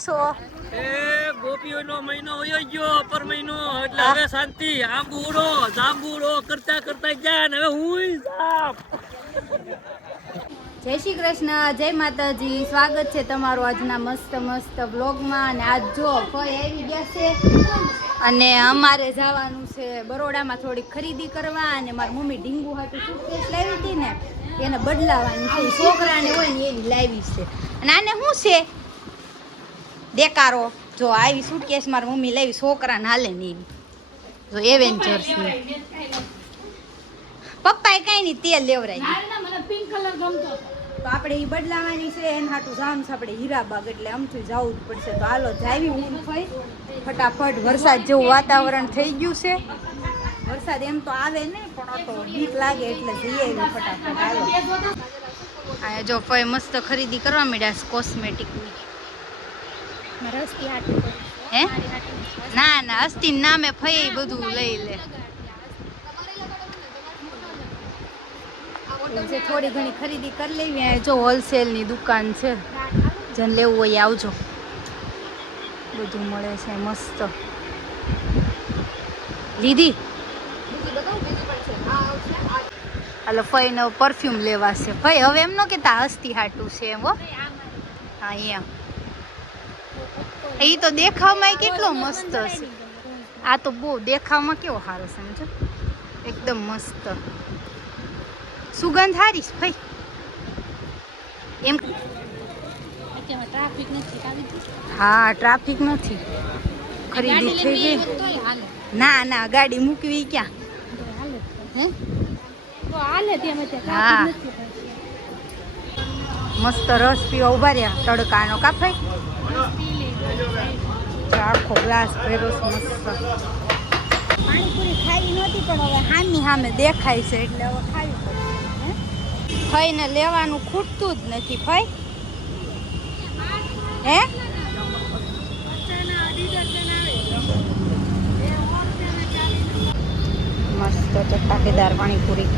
છો? ગોપીઓનો મહિનો વયો ગયો પર મહિનો એટલે હવે શાંતિ આંબુડો જાંબુડો કરતા કરતા જાય ને હવે હું જય શ્રી કૃષ્ણ, જય માતાજી. સ્વાગત છે તમારું આજના મસ્ત મસ્ત વ્લોગમાં. અને આજ જો કોઈ આવી ગયા છે અને અમારે જવાનું છે બરોડામાં થોડીક ખરીદી કરવા. અને મારી મમ્મી ઢીંગુ હાટું સુટકેસ લાવી હતી ને એને બદલાવાની છે. છોકરાને હોય ને એની લાવી છે. અને આને શું છે દેકારો જો આવી સુટકેસ મારી મમ્મી લાવી છોકરાને હાલે ને એવી જો એવેન્જર્સ ની. પપ્પાએ કઈ નહીં તેલ લેવરાય તો આપણે એ બદલાવાની છે એના હાટું જામ છે આપણે હીરાબાગ એટલે આમથી જવું જ પડશે. તો હાલો જાવી હું થઈ ફટાફટ. વરસાદ જેવું વાતાવરણ થઈ ગયું છે. વરસાદ એમ તો આવે નહીં પણ તો બીક લાગે એટલે જઈએ ફટાફટ. હાલો આ જો ફઈ મસ્ત ખરીદી કરવા માંડ્યા કોસ્મેટિકની. હે ના ના અસ્તી નામે ફઈ બધું લઈ લે. જે થોડી ઘણી ખરીદી કરી લેવી. જો હોલસેલ ની દુકાન છે, જેને લેવું હોય આવજો, બધું મળે છે મસ્ત. લીધી હાલો ફઈ નો પરફ્યુમ લેવા છે. ફઈ હવે એમ ન કેતા હસ્તી હાટું છે એમ. હો હા એમ એ તો દેખાવમાં કેટલો મસ્ત છે. આ તો બહુ દેખાવમાં કેવો સારો સમજો એકદમ મસ્ત સુગંધ હારી છે ભાઈ. એમ હા ટ્રાફિક નથી. ખરીદી થઈ ગઈ. ના ના ગાડી મૂકવી ક્યાં. હા મસ્ત રસ પીવા ઉભા રહ્યા તડકાનો કાફાઈ. આખો ગ્લાસ ભર્યો મસ્ત. પાણીપુરી ખાઈ નહોતી પણ હવે હામી સામે દેખાય છે એટલે હવે ખાવી પડે. ફઈને લેવાનું ખૂટતું જ નથી ફઈ. હે મસ્ત ચટાકેદાર પાણીપુરી.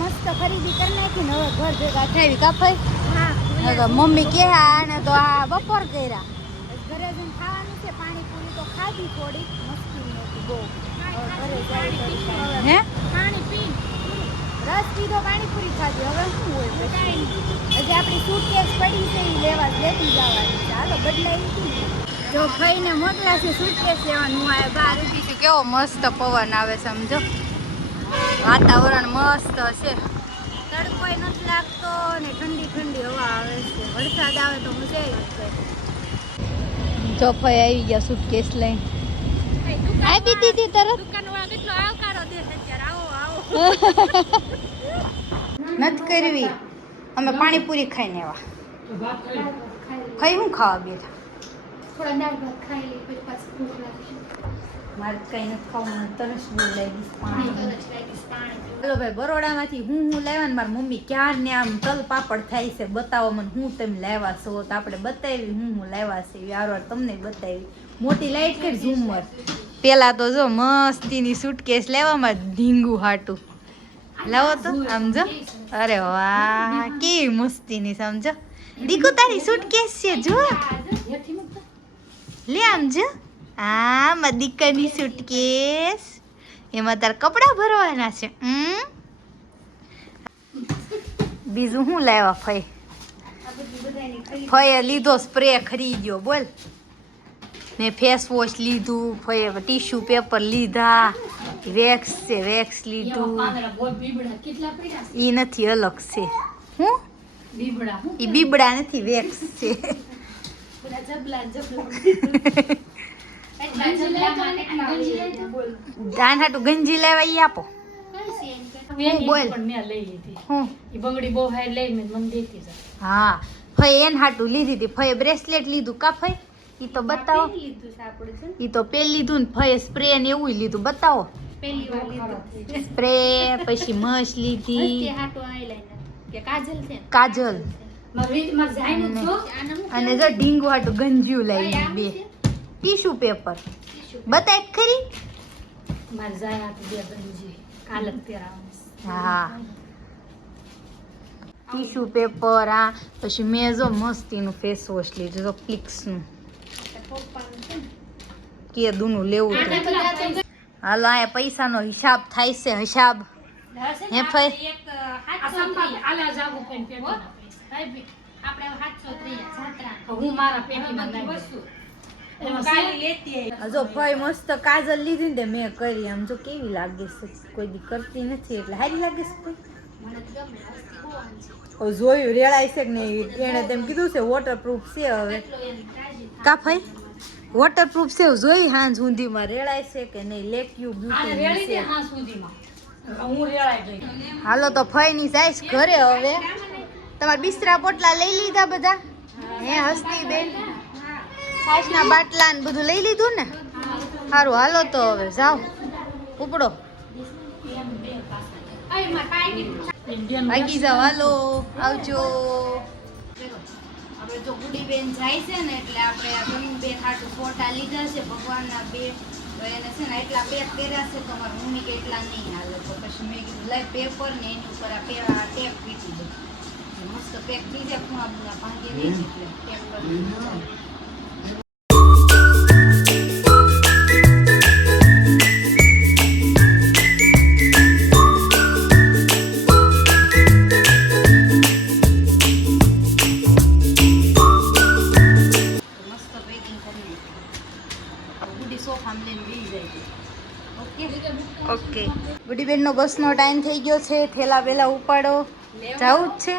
મસ્ત ખરીદી કરી નાખી ને હવે ઘર ભેગા થાવી કાફાઈ. મમ્મી કે આને તો આ બપોર કર્યા ઘરે જઈને ખાવાનું છે. પાણીપુરી તો ખાધી થોડી મસ્તી નહોતી બહુ. ઘરે જાય હે પાણી પી રસ પીધો પાણીપુરી ખાધી. હવે શું હોય પછી હજી આપણી સુટકેસ પડી છે એ લેવા લેતી જવાની છે. હાલો બદલાઈ જો ખાઈને મોકલા છે સુટકેસ લેવાનું. હું આ બહાર ઊભી છું. કેવો મસ્ત પવન આવે સમજો. વાતાવરણ મસ્ત છે. તડકોય નથી લાગતો ને ઠંડી ઠંડી હવા આવે છે. વરસાદ આવે તો મજા આવી જાય. જો ફઈ આવી ગયા સુટકેસ લઈને. આપી દીધી તરત. નથી કરવી. અમે પાણીપુરી ખાઈને આવ્યા. ખાઈ હું ખાવા બેઠા. મારે કઈ નથી ખાવું. તરસ બહુ લાગી પાણી. ચાલો ભાઈ બરોડામાંથી હું લાવ્યા ને મારી મમ્મી ક્યાં ને આમ તલ પાપડ થાય છે. બતાવો મને હું તમે લાવ્યા છો. તો આપણે બતાવી હું લાવ્યા છે. યાર તમને બતાવી. મોટી લાઈટ કરી ઝુમર. પેલા તો જો મસ્તીની સુટકેસ લેવામાં ઢીંગુ હાટું લાવો તો આમ જો. અરે વાહ કેવી મસ્તીની સમજો. દીકુ તારી સુટકેસ છે જો લે આમ જો. આ મારી દીકરાની સુટકેસ. એમાં તારા કપડા ભરવાના છે. બીજું શું લાવ્યા ફઈ? ફઈએ લીધો સ્પ્રે ખરીદ્યો બોલ ને ફેસ વોશ લીધું. ફઈએ ટીશ્યુ પેપર લીધા. વેક્સ છે વેક્સ લીધું. ઈ નથી અલગ છે. હું ઈ બીબડા નથી વેક્સ છે. દાન હાટું ગંજી લેવા ઈ આપો. બોલ હા ફઈ એન હાટું લીધી હતી. ફઈએ બ્રેસલેટ લીધું કા ફઈ? ઈ તો બતાવો. ઈ તો પેલી લીધું ને ફઈએ સ્પ્રે ને એવું લીધું. બતાવો સ્પ્રે. પછી મસ લીધી. કાજલ અને જો ઢીંગુ હાટું ગંજીયું લાવી બે. ટીશ્યુ પેપર બતાય ખરી. હા ટીશ્યુ પેપર આ પછી મેં જો મસ્તીનું ફેસ વોશ લીધું તો પ્લિક્સનું કે દૂનું લેવું હતું હાલો અહીંયા પૈસાનો હિસાબ થાય છે હિસાબ હે ફઈ જો ફઈ મસ્ત કાજલ લીધી ને મેં કરી આમ જો કેવી લાગે છે કોઈ દી કરતી નથી એટલે સારી લાગે છે કોઈ જોયું રેડાય છે કે નહીં એને તેમ કીધું છે વોટરપ્રૂફ છે હવે કા ફઈ વોટરપ્રૂફ છે જોઈ હાંજ સુધીમાં રેડાય છે કે નહીં લેક્યુ બ્યુટી હાલો તો ફઈ ની જાય ઘરે હવે તમારા બિસ્તરા પોટલા લઈ લીધા બધા હે હસ્તી બેન છાશના બાટલા ને બધું લઈ લીધું ને સારું હાલો તો હવે જાઓ ઉપડો આગી જાઓ હાલો આવજો આપણે જો ગુડીબેન જાય છે ને એટલે આપણે ગમીબેન હાટુ ફોટા લીધા છે ભગવાનના બે તો એને છે ને એટલા પેક કર્યા છે તો મારી મમ્મી કે એટલા નહીં હાલે તો પછી મેં કીધું લઈ પેપર ને એની ઉપર આ ટેપ પીટી દઉં મસ્ત પેક થઈ જાય ખૂણા બુણા ભાંગી રહી છે એટલે પેક કરી ઓકે ગુડીબેનનો બસનો ટાઈમ થઈ ગયો છે થેલા વેલા ઉપાડો જવું જ છે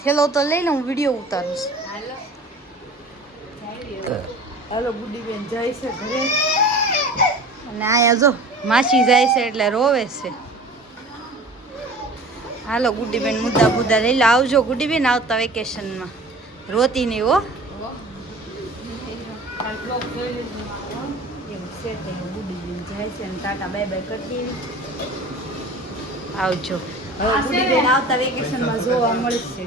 થેલો તો લઈ લે હું વિડીયો ઉતારું છું હાલો ગુડીબેન જાય છે ઘરે અને આયા જો માસી જાય છે એટલે રોવે છે હાલો ગુડીબેન મુદ્દા બુદ્ધા લઈ લે આવજો ગુડીબેન આવતા વેકેશનમાં રોતી નહીં હો જાય છે ટાટા બાય બાય કરતી આવજો હવે ગુડીબેન આવતા વેકેશનમાં જોવા મળશે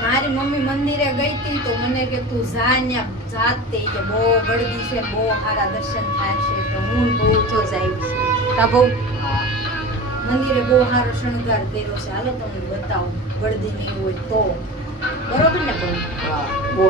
મારી મમ્મી મંદિરે ગઈ હતી તો મને કે તું જા ન્યા જાતે કે બહુ ગળદી છે બહુ સારા દર્શન થાય છે તો હું બહુ જો જાય છે તા બહુ મંદિરે બહુ સારો શણગાર કર્યો છે હાલો તમને બતાવું ગળદી નહીં હોય તો બરોબર ને બહુ